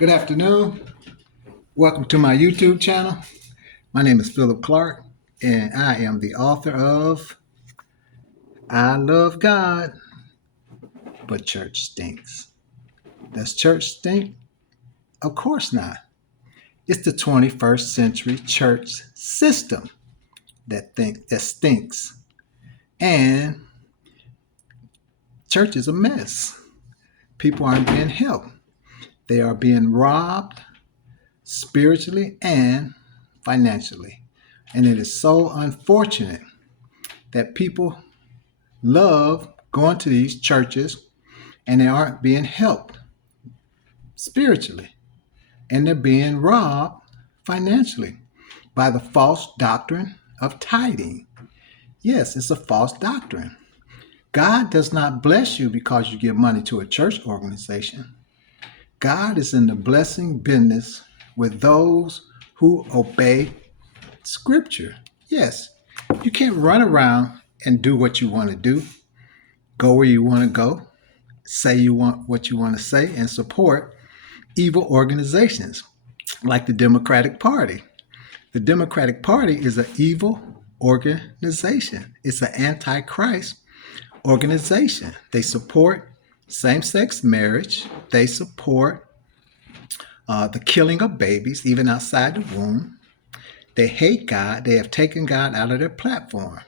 Good afternoon. Welcome to my YouTube channel. My name is Philip Clark, and I am the author of I Love God, but Church Stinks. Does church stink? Of course not. It's the 21st century church system that stinks. And church is a mess. People aren't being helped. They are being robbed spiritually and financially. And it is so unfortunate that people love going to these churches and they aren't being helped spiritually and they're being robbed financially by the false doctrine of tithing. Yes, it's a false doctrine. God does not bless you because you give money to a church organization. God is in the blessing business with those who obey Scripture. Yes, you can't run around and do what you want to do, go where you want to go, say you want what you want to say, and support evil organizations like the Democratic Party. The Democratic Party is an evil organization. It's an anti-Christ organization. They support same-sex marriage. They support the killing of babies, even outside the womb. They hate God. They have taken God out of their platform.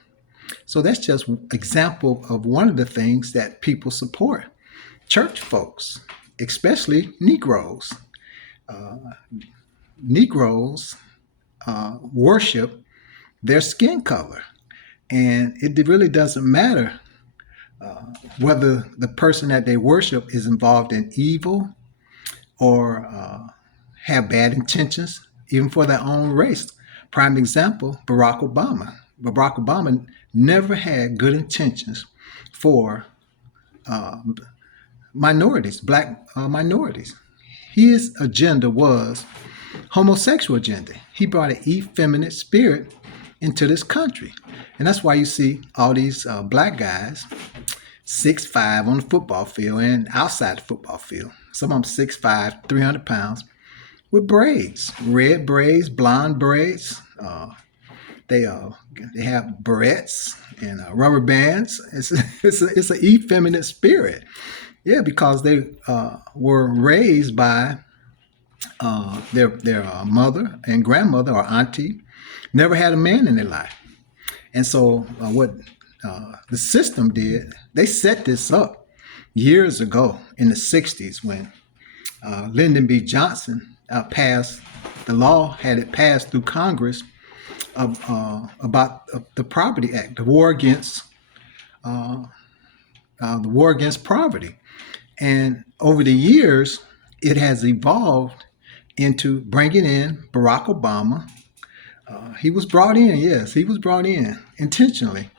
So that's just an example of one of the things that people support. Church folks, especially Negroes. Negroes worship their skin color. And it really doesn't matter whether the person that they worship is involved in evil or have bad intentions, even for their own race. Prime example, Barack Obama. Barack Obama never had good intentions for minorities, black minorities. His agenda was homosexual agenda. He brought an effeminate spirit into this country. And that's why you see all these black guys 6'5" on the football field and outside the football field. Some of them 6'5", 300 pounds with braids, red braids, blonde braids. They have barrettes and rubber bands. It's an effeminate spirit. Yeah, because they were raised by their mother and grandmother or auntie, never had a man in their life. And so what the system did, they set this up years ago in the 60s when Lyndon B. Johnson passed the law, had it passed through Congress about the Poverty Act, the war against poverty. And over the years, it has evolved into bringing in Barack Obama. He was brought in, yes, he was brought in intentionally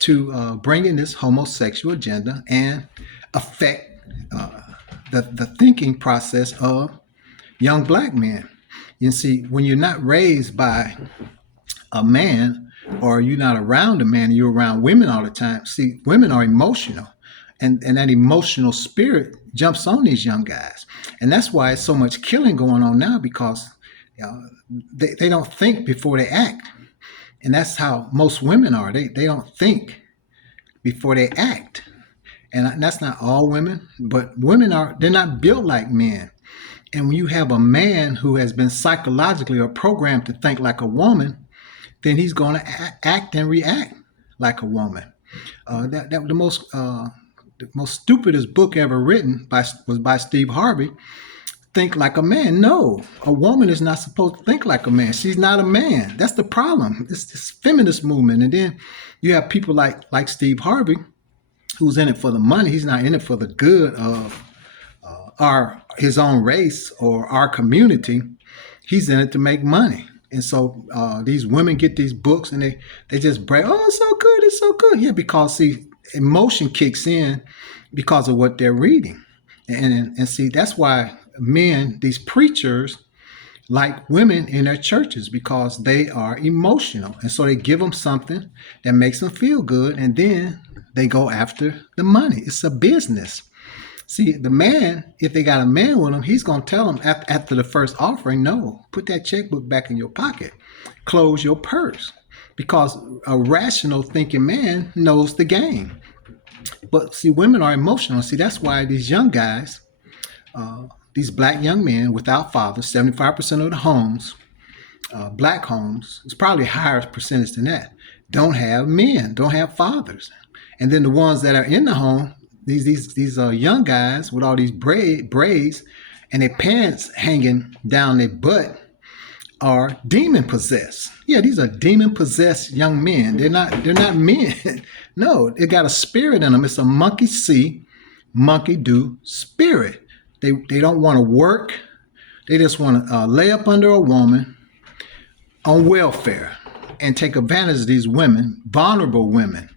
to bring in this homosexual agenda and affect the thinking process of young black men. You see, when you're not raised by a man or you're not around a man, you're around women all the time. See, women are emotional. And that emotional spirit jumps on these young guys. And that's why it's so much killing going on now, because they don't think before they act. And that's how most women are. They don't think before they act. And that's not all women, but women they're not built like men. And when you have a man who has been psychologically or programmed to think like a woman, then he's going to act and react like a woman. The most stupidest book ever written was by Steve Harvey, Think Like a Man. No, a woman is not supposed to think like a man. She's not a man. That's the problem. It's this feminist movement. And then you have people like Steve Harvey, who's in it for the money. He's not in it for the good of his own race or our community. He's in it to make money. And so these women get these books and they just brag, oh, it's so good, it's so good. Yeah, because see, emotion kicks in because of what they're reading. And see, that's why men, these preachers, like women in their churches, because they are emotional. And so they give them something that makes them feel good, and then they go after the money. It's a business. See, the man, if they got a man with them, he's going to tell them after the first offering, no, put that checkbook back in your pocket, close your purse, because a rational thinking man knows the game. But see, women are emotional. See, that's why these young guys, these black young men without fathers, 75% of the homes, black homes, it's probably a higher percentage than that, don't have men, don't have fathers. And then the ones that are in the home, these young guys with all these braids and their pants hanging down their butt are demon possessed. Yeah, these are demon possessed young men. They're not men. No, they got a spirit in them. It's a monkey see, monkey do spirit. They don't want to work. They just want to lay up under a woman on welfare and take advantage of these women, vulnerable women,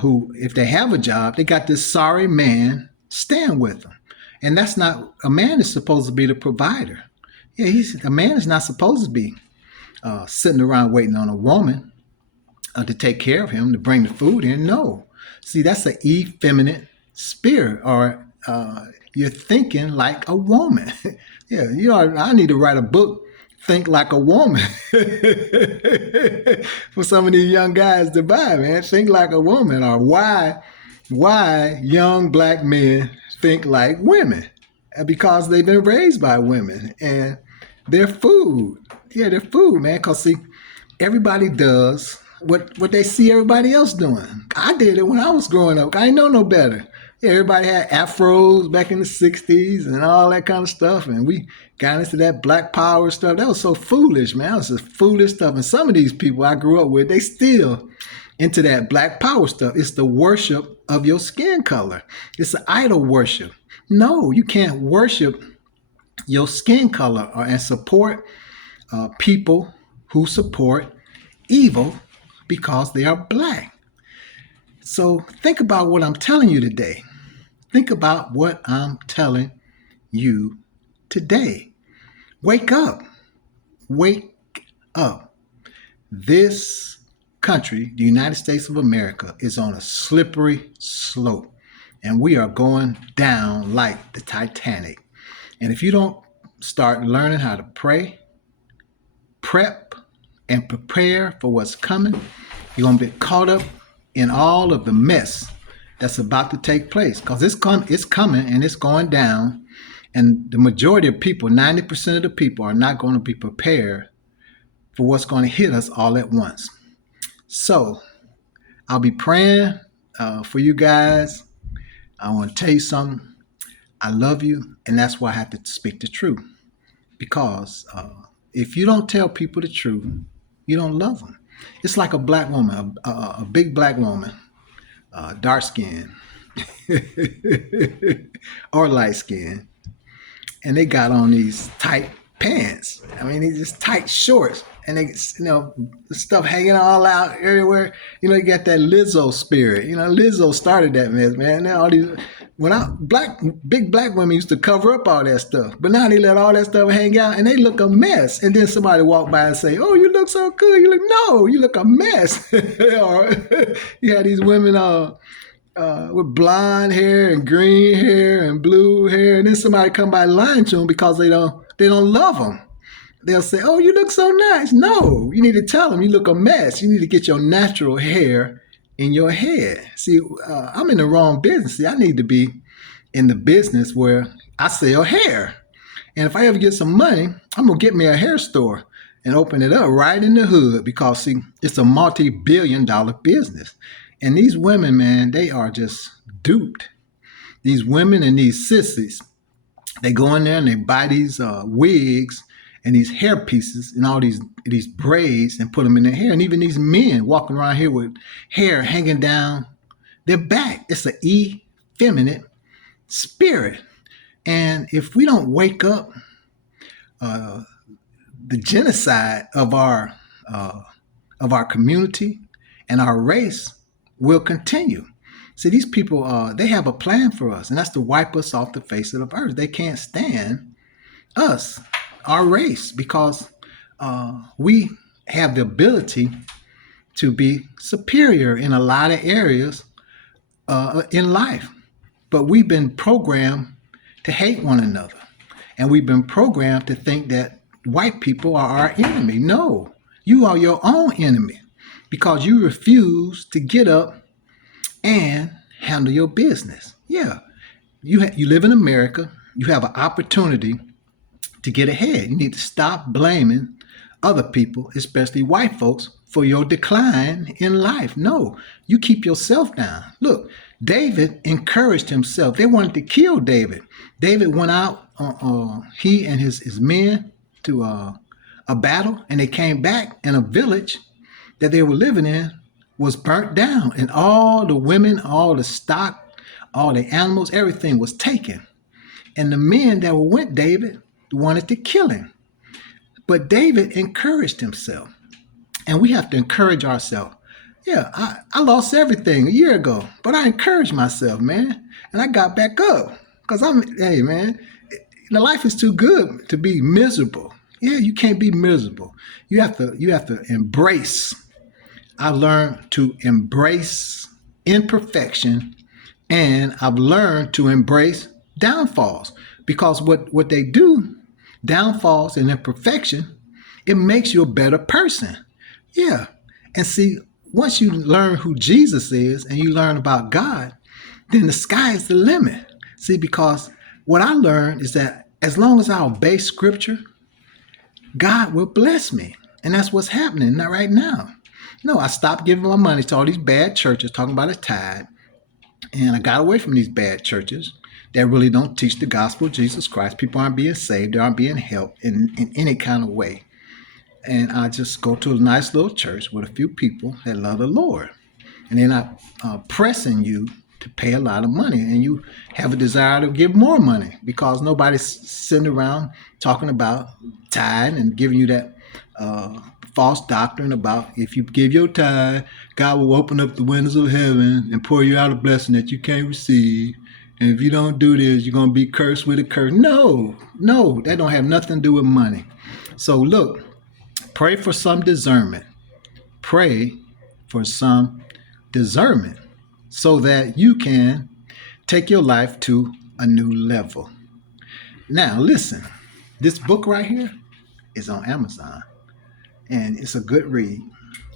who, if they have a job, they got this sorry man staying with them. And that's not, a man is supposed to be the provider. Yeah, a man is not supposed to be sitting around waiting on a woman to take care of him, to bring the food in. No. See, that's an effeminate spirit, or you're thinking like a woman. Yeah, I need to write a book, Think Like a Woman, for some of these young guys to buy, man. Think like a woman, or why young black men think like women, because they've been raised by women and they're food. Yeah, they're food, man. Because see, everybody does what they see everybody else doing. I did it when I was growing up. I didn't know no better. Yeah, everybody had afros back in the 60s and all that kind of stuff. And we got into that black power stuff. That was so foolish, man. That was just foolish stuff. And some of these people I grew up with, they still into that black power stuff. It's the worship of your skin color. It's the idol worship. No, you can't worship your skin color and support people who support evil because they are black. So think about what I'm telling you today. Think about what I'm telling you today. Wake up. Wake up. This country, the United States of America, is on a slippery slope, and we are going down like the Titanic. And if you don't start learning how to pray, prep, and prepare for what's coming, you're going to be caught up in all of the mess that's about to take place, because it's coming and it's going down. And the majority of people, 90% of the people, are not going to be prepared for what's going to hit us all at once. So I'll be praying for you guys. I want to tell you something. I love you, and that's why I have to speak the truth. Because if you don't tell people the truth, you don't love them. It's like a black woman, a big black woman, dark skin or light skin, and they got on these tight pants. I mean, these just tight shorts, and they, the stuff hanging all out everywhere. You got that Lizzo spirit. Lizzo started that mess, man. Now all these, big black women used to cover up all that stuff, but now they let all that stuff hang out, and they look a mess. And then somebody walk by and say, "Oh, you look so good." You look a mess. Or you had these women with blonde hair and green hair and blue hair, and then somebody come by lying to them because they don't love them. They'll say, "Oh, you look so nice." No, you need to tell them you look a mess. You need to get your natural hair in your head. See, I'm in the wrong business. See, I need to be in the business where I sell hair. And if I ever get some money, I'm going to get me a hair store and open it up right in the hood, because, see, it's a multi-billion-dollar business. And these women, man, they are just duped. These women and these sissies, they go in there and they buy these wigs and these hair pieces and all these braids and put them in their hair. And even these men walking around here with hair hanging down their back. It's an effeminate spirit. And if we don't wake up, the genocide of our community and our race will continue. See, these people, they have a plan for us, and that's to wipe us off the face of the earth. They can't stand us, our race, because we have the ability to be superior in a lot of areas in life. But we've been programmed to hate one another. And we've been programmed to think that white people are our enemy. No, you are your own enemy because you refuse to get up and handle your business. Yeah, you live in America. You have an opportunity to get ahead. You need to stop blaming other people, especially white folks, for your decline in life. No, you keep yourself down. Look, David encouraged himself. They wanted to kill David. David went out, he and his men, to a battle, and they came back, and a village that they were living in was burnt down, and all the women, all the stock, all the animals, everything was taken. And the men that were with David wanted to kill him. But David encouraged himself. And we have to encourage ourselves. Yeah, I lost everything a year ago, but I encouraged myself, man. And I got back up. Because hey, man, the life is too good to be miserable. Yeah, you can't be miserable. You have to embrace. I've learned to embrace imperfection, and I've learned to embrace downfalls. Because what they do, downfalls and imperfection, it makes you a better person. Yeah. And see, once you learn who Jesus is and you learn about God, then the sky is the limit. See, because what I learned is that as long as I obey scripture, God will bless me. And that's what's happening right now. No, I stopped giving my money to all these bad churches talking about a tithe. And I got away from these bad churches that really don't teach the gospel of Jesus Christ. People aren't being saved. They aren't being helped in any kind of way. And I just go to a nice little church with a few people that love the Lord. And they're not pressing you to pay a lot of money. And you have a desire to give more money because nobody's sitting around talking about tithe and giving you that false doctrine about if you give your tithe, God will open up the windows of heaven and pour you out a blessing that you can't receive. And if you don't do this, you're going to be cursed with a curse. No, that don't have nothing to do with money. So look, pray for some discernment. Pray for some discernment so that you can take your life to a new level. Now, listen, this book right here is on Amazon, and it's a good read.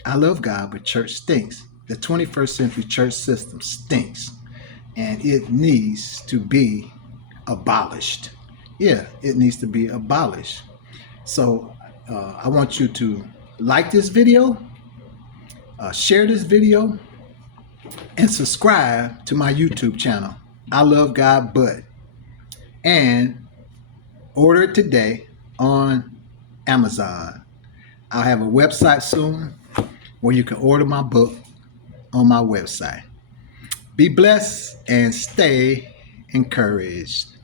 I love God, but church stinks. The 21st century church system stinks, and it needs to be abolished. Yeah, it needs to be abolished. So I want you to like this video, share this video, and subscribe to my YouTube channel. I love God, but, and order it today on Amazon. I'll have a website soon where you can order my book on my website. Be blessed and stay encouraged.